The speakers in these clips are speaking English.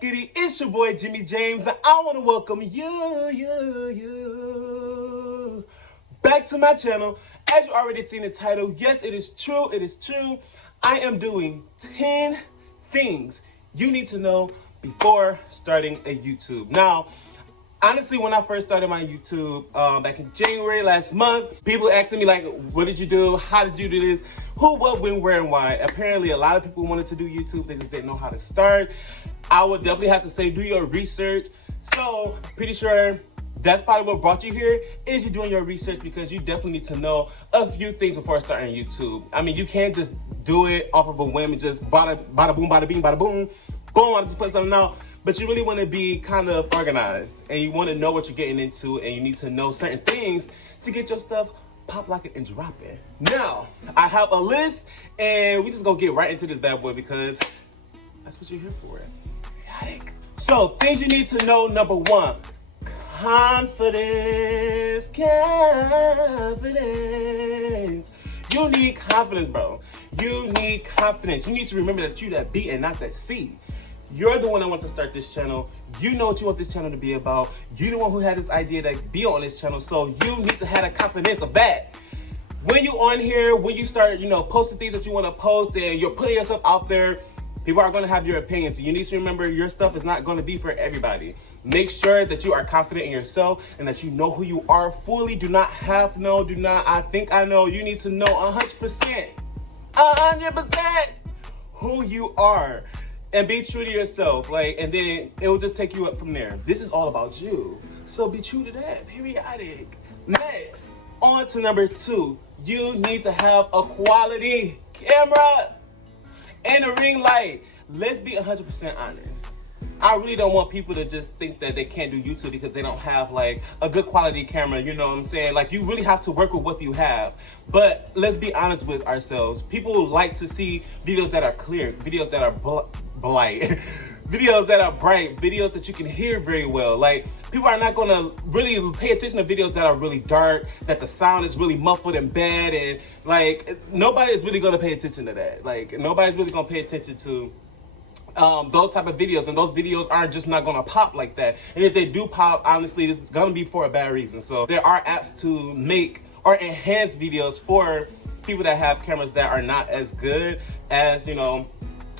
Skitty, it's your boy Jimmy James, and I want to welcome you back to my channel. As you already seen the title, yes, it is true, I am doing 10 things you need to know before starting a YouTube. Now, honestly, when I first started my YouTube back in January last month, people asking me like, what did you do? How did you do this? Who, what, when, where, and why? Apparently, a lot of people wanted to do YouTube. They just didn't know how to start. I would definitely have to say, do your research. So, pretty sure that's probably what brought you here, is you doing your research, because you definitely need to know a few things before starting YouTube. I mean, you can't just do it off of a whim and just bada boom, bada bing, bada boom, boom, I just put something out. But you really want to be kind of organized, and you want to know what you're getting into, and you need to know certain things to get your stuff pop, locking, and dropping. Now, I have a list, and we just gonna get right into this bad boy because that's what you're here for. Periodic. So, things you need to know. Number one, confidence. Confidence. You need confidence, bro. You need confidence. You need to remember that you're that B and not that C. You're the one that wants to start this channel. You know what you want this channel to be about. You're the one who had this idea to be on this channel. So you need to have the confidence of that. When you on here, when you start, posting things that you want to post and you're putting yourself out there, people are going to have your opinions. So you need to remember your stuff is not going to be for everybody. Make sure that you are confident in yourself and that you know who you are fully. Do not I think I know. You need to know 100%, 100% who you are. And be true to yourself, and then it will just take you up from there. This is all about you. So be true to that, periodic. Next, on to number 2. You need to have a quality camera and a ring light. Let's be 100% honest. I really don't want people to just think that they can't do YouTube because they don't have a good quality camera, you know what I'm saying? You really have to work with what you have. But let's be honest with ourselves. People like to see videos that are clear, videos that are videos that are bright, videos that you can hear very well. People are not gonna really pay attention to videos that are really dark, that the sound is really muffled and bad, and nobody is really gonna pay attention to that. Nobody's really gonna pay attention to those type of videos, and those videos are just not gonna pop like that. And if they do pop, honestly, this is gonna be for a bad reason. So there are apps to make or enhance videos for people that have cameras that are not as good as,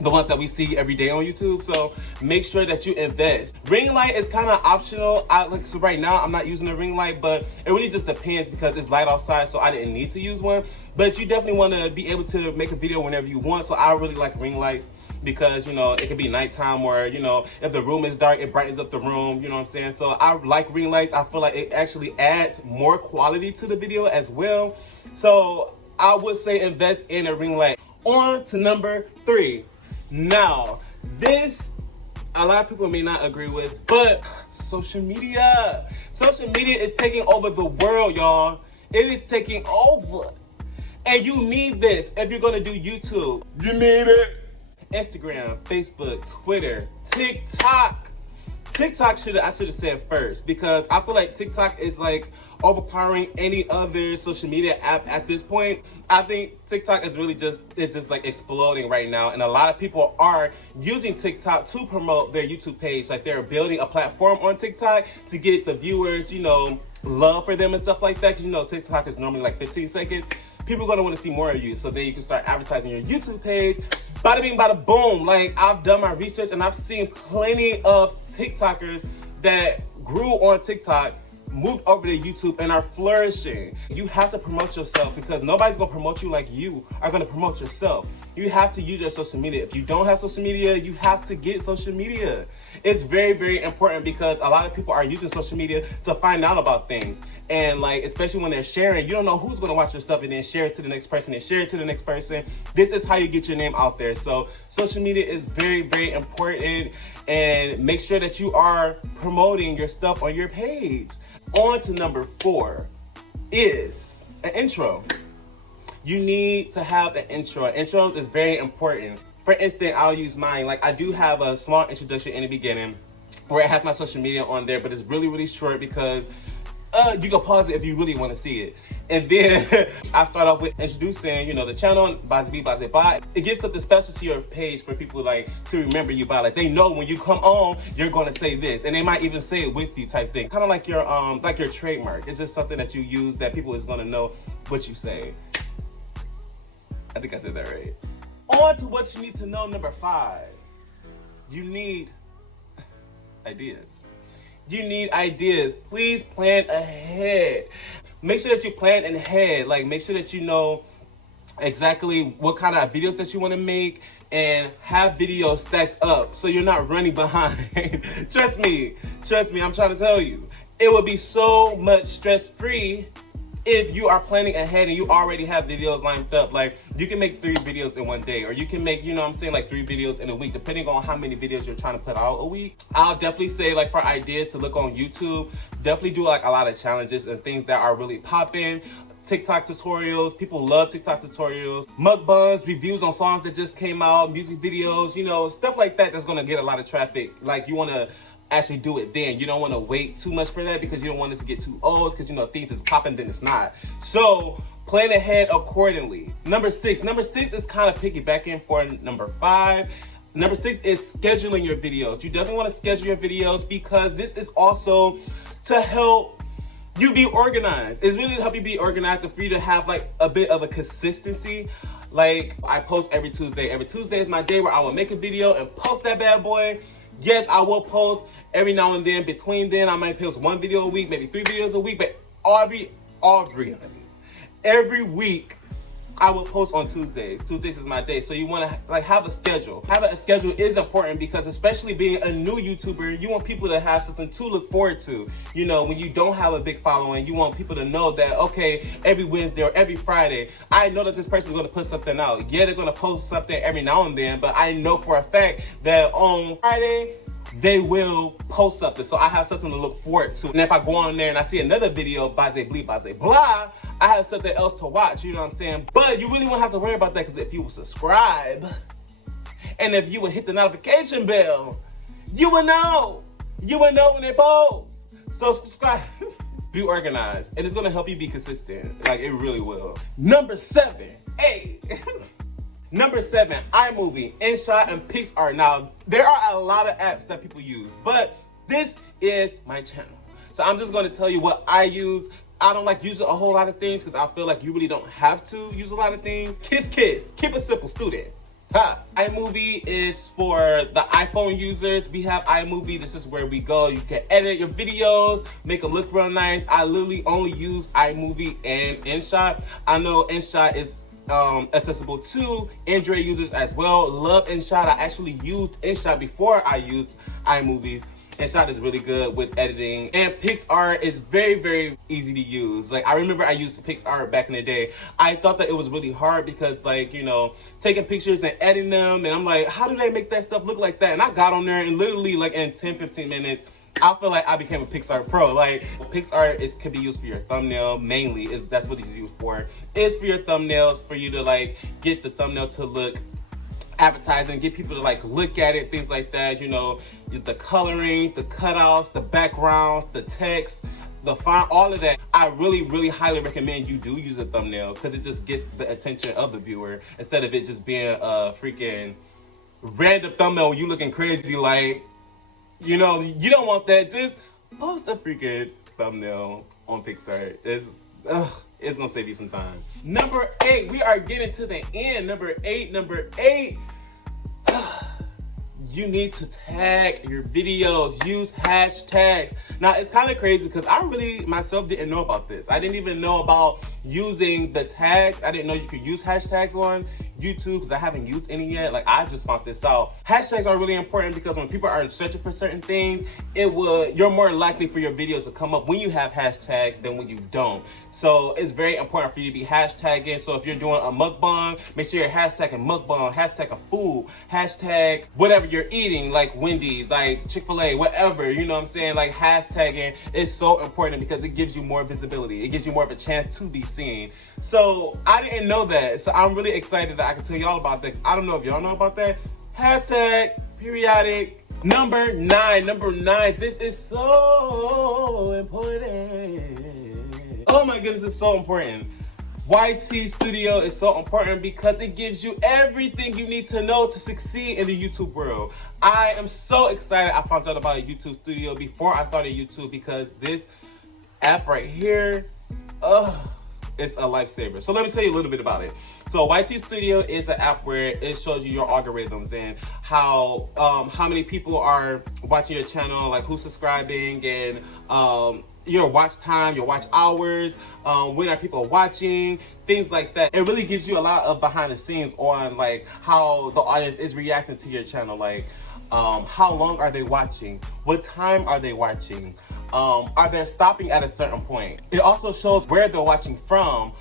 the ones that we see every day on YouTube. So make sure that you invest. Ring light is kind of optional. So right now I'm not using a ring light, but it really just depends because it's light outside, so I didn't need to use one. But you definitely want to be able to make a video whenever you want. So I really like ring lights because, it can be nighttime or, if the room is dark, it brightens up the room, you know what I'm saying? So I like ring lights. I feel like it actually adds more quality to the video as well. So I would say invest in a ring light. On to number 3. Now, this, a lot of people may not agree with, but social media. Social media is taking over the world, y'all. It is taking over. And you need this if you're gonna do YouTube. You need it. Instagram, Facebook, Twitter, TikTok. TikTok I should have said first, because I feel like TikTok is overpowering any other social media app at this point. I think TikTok is really just exploding right now, and a lot of people are using TikTok to promote their YouTube page. They're building a platform on TikTok to get the viewers, love for them and stuff like that, because TikTok is normally 15 seconds. People are gonna want to see more of you, so then you can start advertising your YouTube page. Bada bing, bada boom. I've done my research and I've seen plenty of TikTokers that grew on TikTok, moved over to YouTube, and are flourishing. You have to promote yourself because nobody's gonna promote you like you are gonna promote yourself. You have to use your social media. If you don't have social media, you have to get social media. It's very, very important because a lot of people are using social media to find out about things. And especially when they're sharing, you don't know who's gonna watch your stuff and then share it to the next person and share it to the next person. This is how you get your name out there. So social media is very, very important, and make sure that you are promoting your stuff on your page. On to number 4 is an intro. You need to have an intro. Intros is very important. For instance, I'll use mine. I do have a small introduction in the beginning where it has my social media on there, but it's really, really short because you can pause it if you really want to see it. And then I start off with introducing, you know, the channel, Bye. It gives something special to your page for people like to remember you by. Like they know when you come on, you're gonna say this. And they might even say it with you type thing. Kind of like your trademark. It's just something that you use that people is gonna know what you say. I think I said that right. On to what you need to know, number 5. You need ideas. You need ideas. Please plan ahead. Make sure that you plan ahead. Like, make sure that you know exactly what kind of videos that you want to make and have videos stacked up so you're not running behind. Trust me, I'm trying to tell you. It would be so much stress-free if you are planning ahead and you already have videos lined up. Like, you can make 3 videos in one day, or you can make, you know what I'm saying, like 3 videos in a week, depending on how many videos you're trying to put out a week. I'll definitely say, like, for ideas to look on YouTube, definitely do like a lot of challenges and things that are really popping. TikTok tutorials, people love TikTok tutorials, mukbangs, reviews on songs that just came out, music videos, you know, stuff like that that's gonna get a lot of traffic. Like, you wanna actually do it then. You don't want to wait too much for that because you don't want this to get too old, because you know things is popping then it's not. So plan ahead accordingly. Number 6 is kind of piggybacking for number 5. Number 6 is scheduling your videos. You definitely want to schedule your videos because this is also to help you be organized. It's really to help you be organized and for you to have like a bit of a consistency. Like, I post every Tuesday. Every Tuesday is my day where I will make a video and post that bad boy. Yes, I will post every now and then. Between then, I might post 1 video a week, maybe 3 videos a week, but every week I will post on Tuesdays. Tuesdays is my day. So you want to like have a schedule. Having a schedule is important because, especially being a new YouTuber, you want people to have something to look forward to. You know, when you don't have a big following, you want people to know that, okay, every Wednesday or every Friday, I know that this person's going to put something out. Yeah, they're going to post something every now and then, but I know for a fact that on Friday, they will post something. So I have something to look forward to. And if I go on there and I see another video, blah, I have something else to watch, you know what I'm saying? But you really won't have to worry about that, because if you will subscribe and if you would hit the notification bell, you would know. You would know when they post. So subscribe. Be organized. And it's going to help you be consistent. Like, it really will. Number 7. Hey. Number 7, iMovie, INSHOT, and PICSART. Now, there are a lot of apps that people use, but this is my channel. So I'm just going to tell you what I use. I don't like using a whole lot of things because I feel like you really don't have to use a lot of things. Kiss. Keep it simple, student. iMovie is for the iPhone users. We have iMovie. This is where we go. You can edit your videos, make them look real nice. I literally only use iMovie and INSHOT. I know INSHOT is accessible to Android users as well. Love INSHOT. I actually used INSHOT before I used iMovies. INSHOT is really good with editing, and PICSART is very, very easy to use. Like, I remember I used PICSART back in the day. I thought that it was really hard because, like, you know, taking pictures and editing them, and I'm like, how do they make that stuff look like that? And I got on there and literally, like, in 10-15 minutes, I feel like I became a PICSART pro. Like, PICSART can be used for your thumbnail mainly. That's what it's used for. It's for your thumbnails, for you to like get the thumbnail to look appetizing, get people to like look at it, things like that. You know, the coloring, the cutouts, the backgrounds, the text, the font, all of that. I really, really highly recommend you do use a thumbnail because it just gets the attention of the viewer instead of it just being a freaking random thumbnail when you looking crazy like. You know, you don't want that. Just post a freaking thumbnail on PICSART. It's gonna save you some time. Number 8, we are getting to the end. Number 8. You need to tag your videos. Use hashtags. Now, it's kind of crazy because I really myself didn't know about this. I didn't even know about using the tags. I didn't know you could use hashtags on YouTube because I haven't used any yet. Like, I just found this out. Hashtags are really important because when people are searching for certain things, you're more likely for your videos to come up when you have hashtags than when you don't. So it's very important for you to be hashtagging. So if you're doing a mukbang, make sure you're hashtagging mukbang, hashtag a food, hashtag whatever you're eating, like Wendy's, like Chick-fil-A, whatever, you know what I'm saying? Like, hashtagging is so important because it gives you more visibility. It gives you more of a chance to be seen. So I didn't know that. So I'm really excited that I can tell y'all about that. I don't know if y'all know about that. Hashtag periodic. Number 9. This is so important. Oh my goodness, it's so important. YT Studio is so important because it gives you everything you need to know to succeed in the YouTube world. I am so excited I found out about YouTube Studio before I started YouTube, because this app right here, it's a lifesaver. So let me tell you a little bit about it. So YT Studio is an app where it shows you your algorithms and how many people are watching your channel, like who's subscribing, and your watch time, your watch hours, when are people watching, things like that. It really gives you a lot of behind the scenes on like how the audience is reacting to your channel, like how long are they watching, what time are they watching, are they stopping at a certain point. It also shows where they're watching from,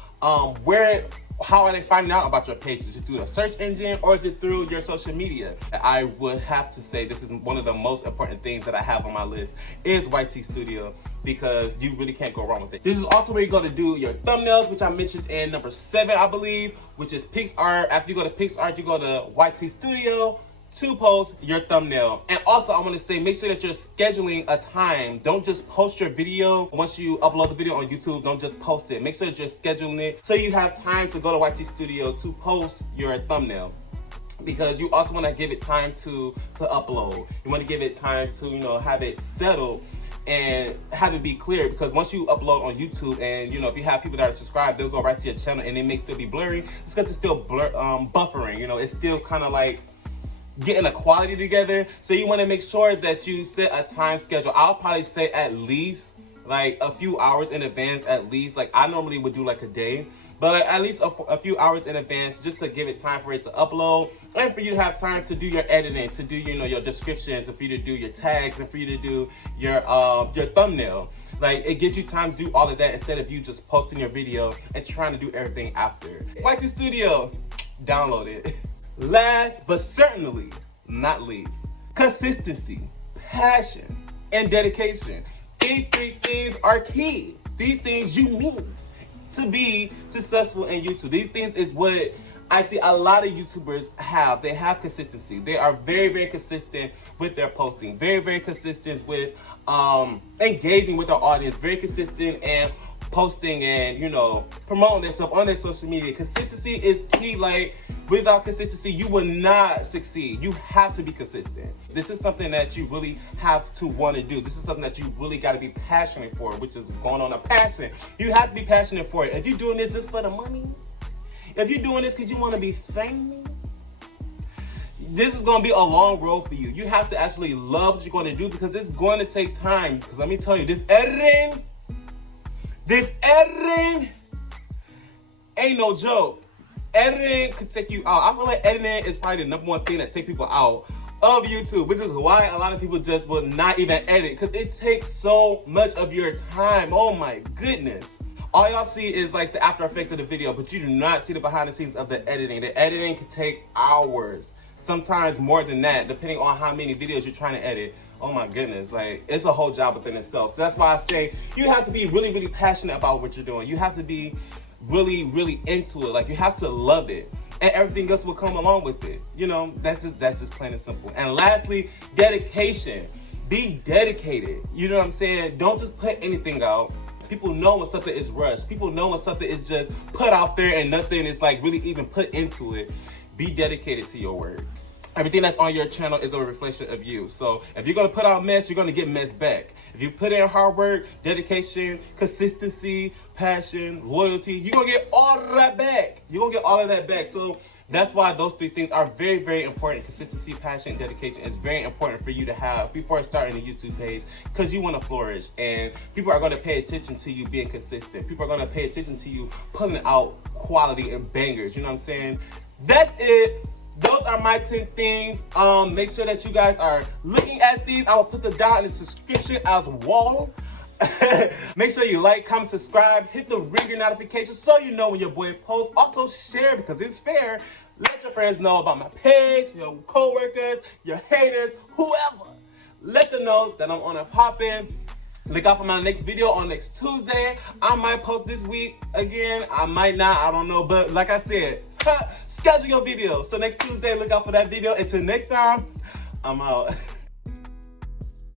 how are they finding out about your page? Is it through a search engine or is it through your social media? I would have to say this is one of the most important things that I have on my list is YT Studio, because you really can't go wrong with it. This is also where you go to do your thumbnails, which I mentioned in number 7, I believe, which is PICSART. After you go to PICSART, you go to YT Studio to post your thumbnail. And also I want to say, make sure that you're scheduling a time. Don't just post your video. Once you upload the video on YouTube, don't just post it. Make sure that you're scheduling it so you have time to go to YT Studio to post your thumbnail, because you also want to give it time to upload. You want to give it time to, you know, have it settled and have it be clear, because once you upload on YouTube and, you know, if you have people that are subscribed, they'll go right to your channel and it may still be blurry. It's because it's still buffering, you know, it's still kind of like getting a quality together. So you want to make sure that you set a time schedule. I'll probably say at least like a few hours in advance, at least. Like I normally would do like a day, but like at least a few hours in advance, just to give it time for it to upload and for you to have time to do your editing, to do, you know, your descriptions, and for you to do your tags, and for you to do your thumbnail. Like it gives you time to do all of that instead of you just posting your video and trying to do everything after. YT Studio, download it. Last but certainly not least, consistency, passion, and dedication. These 3 things are key. These things you need to be successful in YouTube. These things is what I see a lot of YouTubers have. They have consistency. They are very, very consistent with their posting. Very, very consistent with engaging with their audience. Very consistent and posting and, you know, promoting themselves on their social media. Consistency is key. Like without consistency, you will not succeed. You have to be consistent. This is something that you really have to want to do. This is something that you really got to be passionate for, which is going on a passion. You have to be passionate for it. If you're doing this just for the money, if you're doing this because you want to be famous, this is going to be a long road for you. You have to actually love what you're going to do, because it's going to take time. Because let me tell you, this editing ain't no joke. Editing could take you out. I feel like editing is probably the #1 thing that takes people out of YouTube, which is why a lot of people just will not even edit, because it takes so much of your time. Oh my goodness. All y'all see is like the after effect of the video, but you do not see the behind the scenes of the editing. The editing can take hours, sometimes more than that, depending on how many videos you're trying to edit. Oh my goodness, like it's a whole job within itself. So that's why I say you have to be really, really passionate about what you're doing. You have to be really, really into it. Like you have to love it, and everything else will come along with it. You know, that's just plain and simple. And lastly, dedication. Be dedicated. You know what I'm saying? Don't just put anything out. People know when something is rushed. People know when something is just put out there and nothing is like really even put into it. Be dedicated to your work. Everything that's on your channel is a reflection of you. So if you're gonna put out mess, you're gonna get mess back. If you put in hard work, dedication, consistency, passion, loyalty, you're gonna get all of that back. You're gonna get all of that back. So that's why those 3 things are very, very important. Consistency, passion, dedication is very important for you to have before starting a YouTube page, because you want to flourish and people are going to pay attention to you being consistent. People are going to pay attention to you putting out quality and bangers. You know what I'm saying? That's it. Those are my 10 things. Make sure that you guys are looking at these. I will put them down in the description as well. Make sure you like, comment, subscribe, hit the ringer notification so you know when your boy posts. Also share, because it's fair. Let your friends know about my page, your co-workers, your haters, whoever. Let them know that I'm on a pop-in. Look out for my next video on next Tuesday. I might post this week again. I might not, I don't know. But like I said, schedule your video. So next Tuesday, look out for that video. Until next time, I'm out.